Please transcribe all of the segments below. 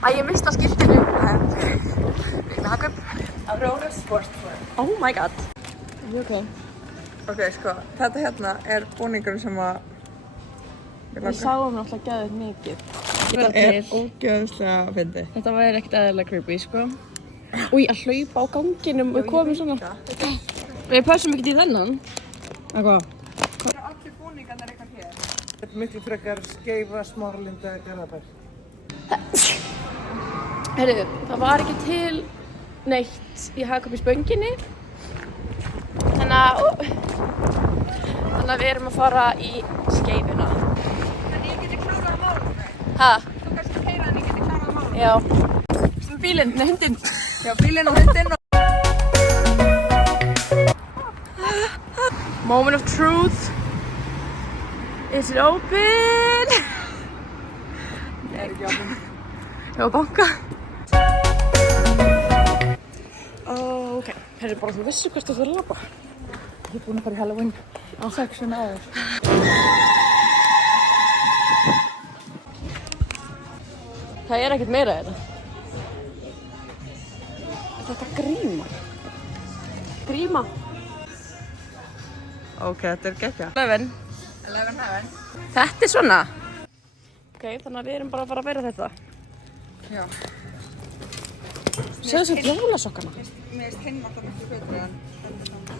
Ég mista skiltinu. Við Hagkaup. Aurora Sportswear. Oh my god. Ok. Ok, sko, þetta hérna búningurinn sem að Við sáum náttúrulega geðið mikið. Þetta ógeðslega fyndið. Þetta var ekkert eðlilega creepy, sko. Új, að hlaupa á ganginum og komum svona. Við passum ekkert í þennan. Hvað? Allir búningarnir eitthvað hér. Þetta miklu frekar Skeifa, Smáralind eða Garðabær. Heyrðu, það var ekki til neitt í Hagkaup í Spönginni. Þannig að við erum að fara í Skeifuna. En ég geti klárað málum. Ha? Þú kannski keyra en ég geti klárað málum. Já. Sem bílinn, nei hundinn. Já, bílinn og hundinn og... Moment of truth. Is it open? Ekki opin. Já, banka. Ok, herri bara þú vissu hvert þú fyrir að labba. Ég er búin að fara í Halloween section áður. Það ekkert meira þetta. Þetta gríma. Gríma. Ok, þetta geggjað. 11. 11 heaven. Þetta svona. Ok, þannig að við erum bara að fara að vera þetta. Já. Sjáðu svo jólasokkana. Mér finnst hinn alltaf miklu betri en þetta.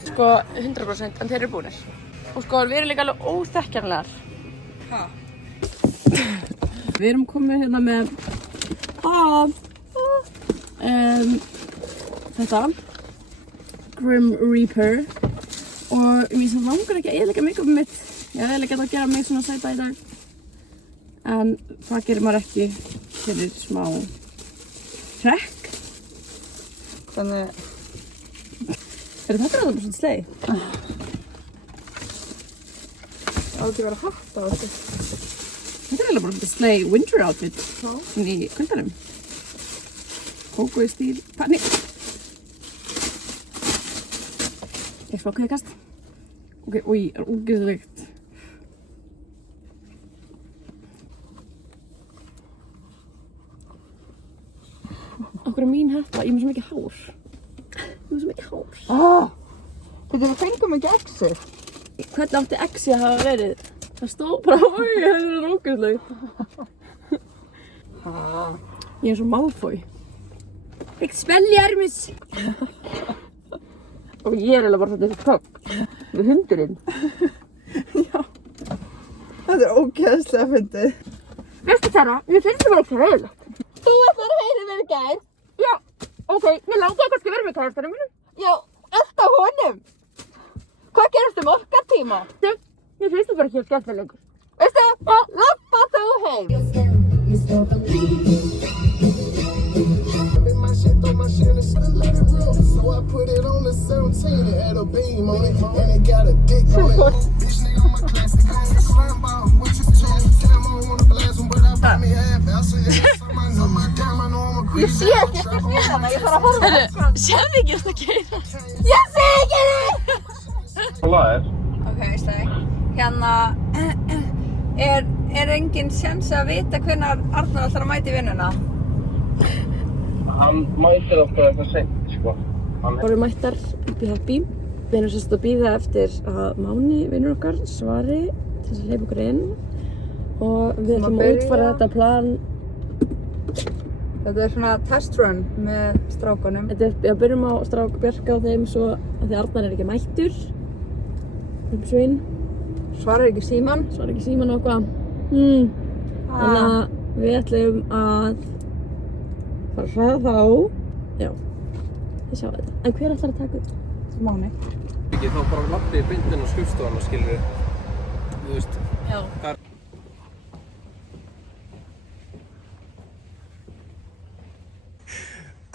Sko, 100%, en þeir eru búnir. Og sko, við erum líka alveg óþekkjanlegar. Ha? Við erum komin hérna með þetta Grim Reaper og mér sem langar ekki að eyðileggja make-upið mitt. Ég hef eiginlega getað að gera mig svona sæta í dag en það gerir maður ekki fyrir smá trekk. Þannig... Þetta alveg bara svona sleið. Það átti að vera hatt á þessu. Þetta alveg bara svona sleið winter outfit í kuldanum. Kókó í stíl, panik. Ég slá kveikast. Ok, új, ógeðslegt. Okkur mín hetta, ég er með svo mikið hár. Ég er með svo mikið hár. Þetta við fengum ekki exið. Hvernig átti exið að hafa verið? Það stóð bara, oi, þetta er ógeðslegt. Ég er svo Malfoy. Expel Jarmus! Og ég er eiginlega bara þetta kökk. Við hundurinn. Já. Þetta er ógeðslega fyndið. Veistu Tara, mér finnst það bara ekki reyðilegt. Þú ætlar að heyra mér í gær. Já, ok, mér langar kannski að vera með kærastanum mínum. Já, alltaf honum. Hvað gerast okkar tíma? Mér finnst það bara ekki að skemmta lengur. Veistu, lappa þú heim. Ég sé ekki eftir snýðana, ég þarf að horfa. Sérðu ekki eftir að keyra? Ég sé ekki þig! Live. Ok, slæg. Hérna, er engin sjans að vita hvenær Arnar ætlar að mæta í vinnuna? Hann mætir okkur eitthvað seint, sko. Við erum mættar upp í Happy. Við erum sérst að bíða eftir að Máni, vinnur okkar, svari til þess að hleypa okkur inn. Og við ætlum að útfæra þetta plan. Þetta er svona test run með strákunum. Við byrjum á strák Bjarka og þeim svo að því Arnar er ekki mættur. Svin. Svarar ekki síman. Svarar ekki síman og eitthvað. Þannig að við ætlum að fara að hraða þá. Já, þið sjáu þetta. En hver ætlar að taka upp? Máni. Ekki þá bara lappið beintinn á skrifstofan og skilur við. Þú veist. Já.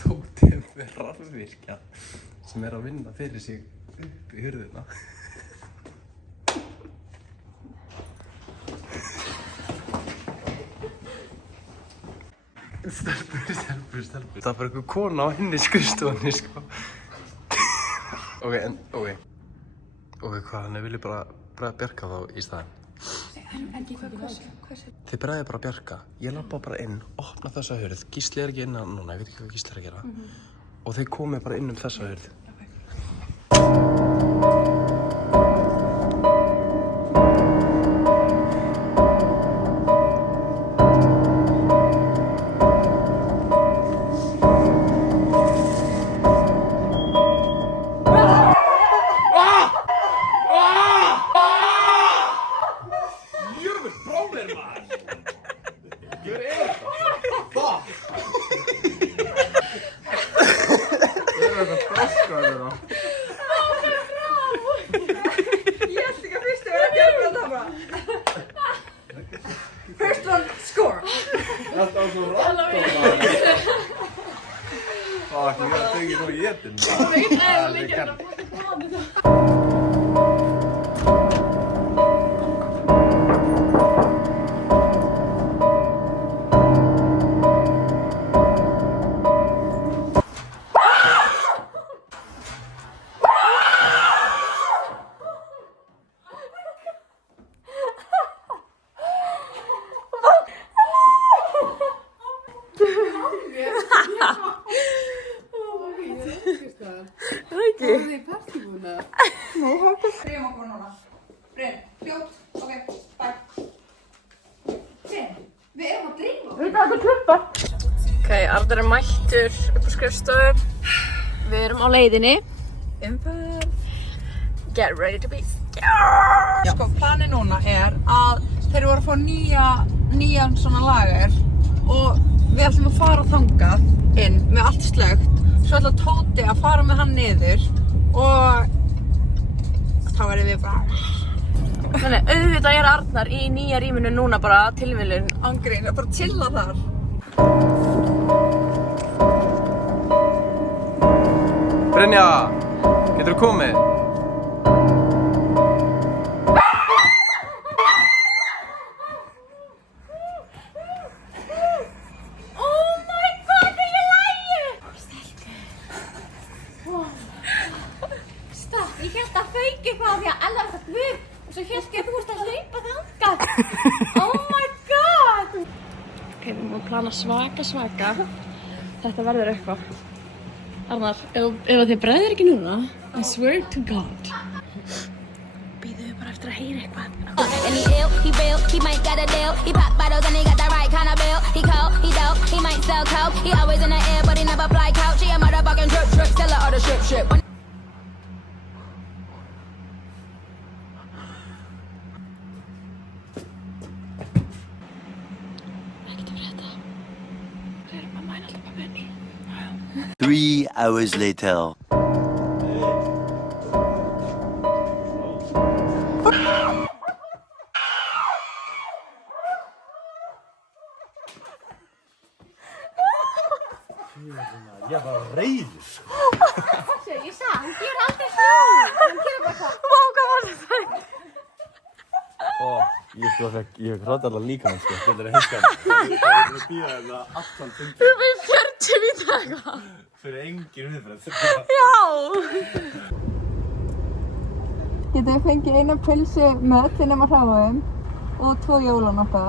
Tóti með rafvirkja sem að vinna fyrir sig upp í hurðina. Stelpur. Það var einhver kona á henni skrifstofunni, sko. Ok, hvað, hann vilja bara Bjarka þá í staðinn? Þið bræðið bara Bjarka. Ég labba bara inn, opna þessa hurð. Gísli er ekki innan núna, ég veit ekki hvað Gísli er að gera. Og þið komið bara inn þessa hurð. First one, score! Þetta var svo random maður. Fuck, ég gæti ekki nú í étin. Byrjum okkur núna. Brynn, fljótt. Ok, bye. Brynn, við erum að drífa okkur. Við erum að klippa. Ok, Arnar er mættur upp á skrifstofu. Við erum á leiðinni. Umferð. Get ready to be scared. Sko, planið núna er að þeir voru að fá nýjan svona lager og við ætlum að fara þangað inn með allt slögt. Svo ætla Tóti að fara með hann niður og þá verðum við bara... Þannig, auðvitað er Arnar í nýja rýminu núna bara tilviljun. Ángrín, bara chilla þar. Brynja, geturðu komið? Ég hélt að fauki eitthvað því að Ella var eitthvað guð og svo hélt ég að þú veist að hlaupa þangað. Oh my god! Ok, við erum að plana svaka. Þetta verður eitthvað. Arnar, ef þið bregðir ekki núna, I swear to God. Bíðum við bara eftir að heyra eitthvað. And he ill, he real, he might got a deal. He pop bottles and he got the right kind of bill. He cold, he dope, he might sell coke. He always in the air, but he never fly couch. He a motherfucking drip, seller or the strip. Ekkert að frétta. Við erum að mæna alltaf pappinn. 3 hours later. Ég var reiður. Ég sagði, hann gefur aldrei hljóð. Hann gefur bara hvað. Vá, hvað var þetta? Ég hróti allar líka hann sko. Þetta er heimskað. Ég er að býða hérna allan fundið. Þú veist 40 mínútur eitthvað. Fyrir engin viðbröð. Já. Getum við fengið eina pulsu með öllum nema hráðum og 2 jólanokka.